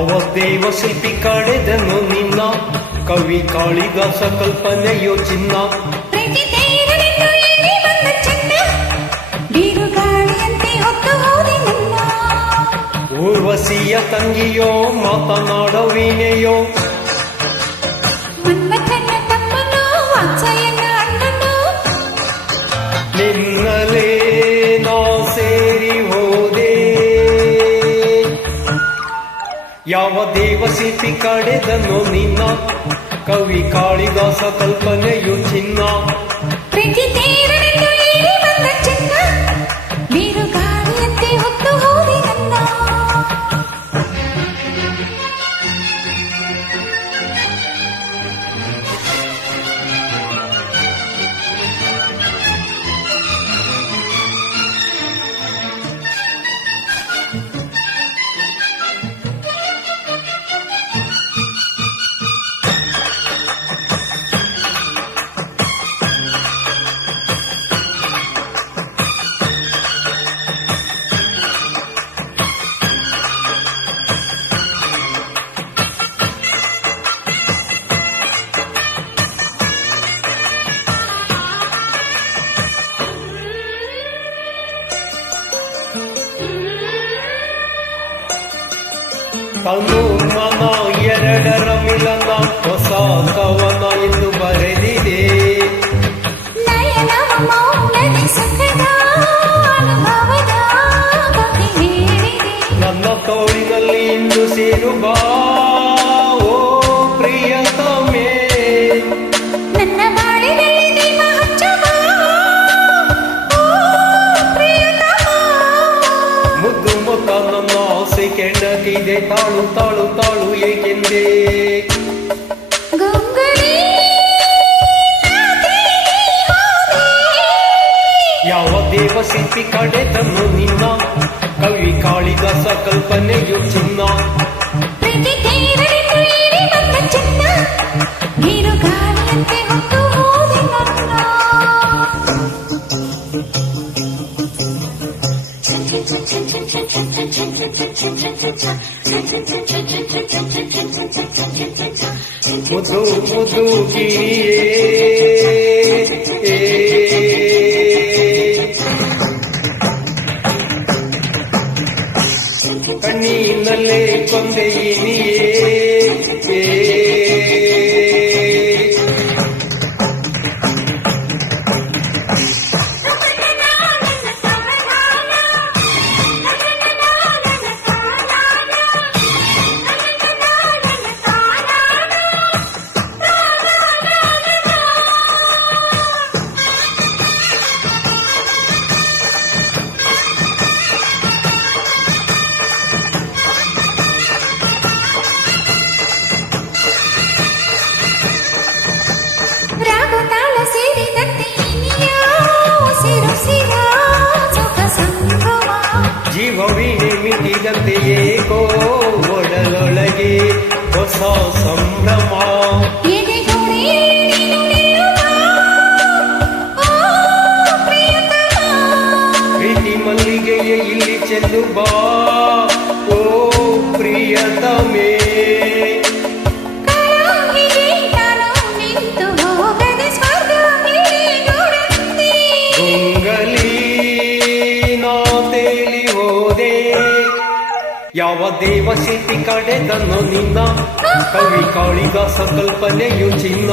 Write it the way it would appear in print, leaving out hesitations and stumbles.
ಯಾವ ದೇವ ಶಿಲ್ಪಿ ಕಡೆದನು ನಿನ್ನ ಕವಿ ಕಾಳಿದಾಸ ಕಲ್ಪನೆಯೋ ಚಿನ್ನ ಊರ್ವಶಿಯ ತಂಗಿಯೋ ಮಾತನಾಡೋ ವೀಣೆಯೋ ನಿನ್ನಲೇ ನಾ ಸೇರಿ ಹೋದೆ ಯಾವ ದೇವ ಶಿಲ್ಪಿ ಕಡೆದನು ನಿನ್ನ ಕವಿ ಕಾಳಿದಾಸ ಕಲ್ಪನೆಯು ಚಿನ್ನ ತನು ಮನ ಎರಡರ ಮಿಲನ ಹೊಸ ಕವನ ಎಂದು ಬರೆದಿದೆ ನನ್ನ ತೋಳಿನಲ್ಲಿ ಇಂದು ಸೇರು ಬಾ ಓ ಪ್ರಿಯತಮೇ ಮುದ್ದು ಮುಖ ನನ್ನ ಆಸೆ ಕೆಣಕಿದೆ ತಾಳು ತಾಳು ತಾಳು ಏಕೆಂದೇ ಯಾವ ದೇವ ಶಿಲ್ಪಿ ಕಡೆದನು ನಿನ್ನ ಕವಿ ಕಾಳಿದಾಸ ಕಲ್ಪನೆಯು ಚಿನ್ನ ಮುದು ಮುದು ಕಣ್ಣಿನಲ್ಲೇ ಕೊಂದೆಯಿನಿಯೇ ಜೀವವೀಣೆ ಮಿಟಿದಂತೆ ಏಕೋ ಒಡಲೊಳಗೆ ಹೊಸ ಸಂಭ್ರಮ ಪ್ರೀತಿ ಮಲ್ಲಿಗೆಯೇ ಇಲ್ಲಿ ಚೆಲ್ಲು ಬಾ ಓ ಪ್ರಿಯತಮೇ ಯಾವ ದೇವ ಶಿಲ್ಪಿ ಕಡೆದನು ನಿನ್ನ ಕವಿ ಕಾಳಿದಾಸ ಕಲ್ಪನೆಯು ಚಿನ್ನ